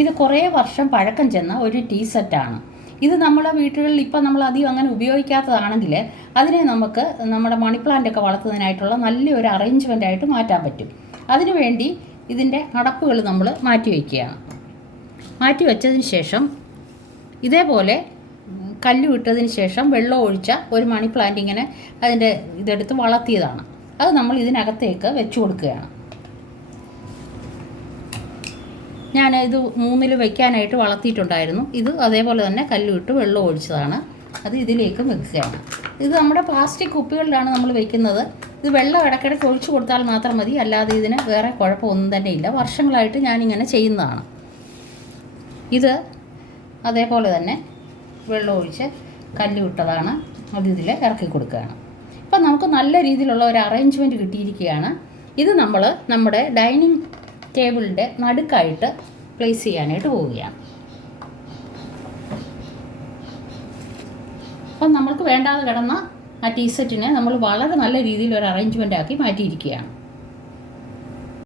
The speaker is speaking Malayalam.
ഇത് കുറേ വർഷം പഴക്കം ചെന്ന ഒരു ടീ സെറ്റാണ്. ഇത് നമ്മുടെ വീടുകളിൽ ഇപ്പം നമ്മൾ അധികം അങ്ങനെ ഉപയോഗിക്കാത്തതാണെങ്കിൽ അതിനെ നമുക്ക് നമ്മുടെ മണി പ്ലാന്റൊക്കെ വളർത്തുന്നതിനായിട്ടുള്ള നല്ലൊരു അറേഞ്ച്മെൻ്റ് ആയിട്ട് മാറ്റാൻ പറ്റും. അതിനുവേണ്ടി ഇതിൻ്റെ അടപ്പുകൾ നമ്മൾ മാറ്റി വയ്ക്കുകയാണ്. മാറ്റി വെച്ചതിന് ശേഷം ഇതേപോലെ കല്ല് വിട്ടതിന് ശേഷം വെള്ളം ഒഴിച്ച ഒരു മണി പ്ലാന്റ് ഇങ്ങനെ അതിൻ്റെ ഇതെടുത്ത് വളർത്തിയതാണ്. അത് നമ്മൾ ഇതിനകത്തേക്ക് വെച്ച് കൊടുക്കുകയാണ്. ഞാൻ ഇത് 3 വയ്ക്കാനായിട്ട് വളർത്തിയിട്ടുണ്ടായിരുന്നു. ഇത് അതേപോലെ തന്നെ കല്ല് വിട്ട് വെള്ളം ഒഴിച്ചതാണ്. അത് ഇതിലേക്ക് വെക്കുകയാണ്. ഇത് നമ്മുടെ പ്ലാസ്റ്റിക് കുപ്പികളിലാണ് നമ്മൾ വെക്കുന്നത്. ഇത് വെള്ളം ഇടയ്ക്കിടയ്ക്ക് ഒഴിച്ചു കൊടുത്താൽ മാത്രം മതി, അല്ലാതെ ഇതിന് വേറെ കുഴപ്പമൊന്നും തന്നെ ഇല്ല. വർഷങ്ങളായിട്ട് ഞാനിങ്ങനെ ചെയ്യുന്നതാണ്. ഇത് അതേപോലെ തന്നെ വെള്ളം ഒഴിച്ച് കല്ല് വിട്ടതാണ്. അത് ഇതിൽ ഇറക്കി കൊടുക്കുകയാണ്. ഇപ്പം നമുക്ക് നല്ല രീതിയിലുള്ള ഒരു അറേഞ്ച്മെൻറ്റ് കിട്ടിയിരിക്കുകയാണ്. ഇത് നമ്മൾ നമ്മുടെ ഡൈനിങ് ടേബിളിൻ്റെ നടുക്കായിട്ട് പ്ലേസ് ചെയ്യാനായിട്ട് പോവുകയാണ്. അപ്പം നമ്മൾക്ക് വേണ്ടാതെ കിടന്ന ആ ടീ സെറ്റിനെ നമ്മൾ വളരെ നല്ല രീതിയിൽ ഒരു അറേഞ്ച്മെൻ്റ് ആക്കി മാറ്റിയിരിക്കുകയാണ്.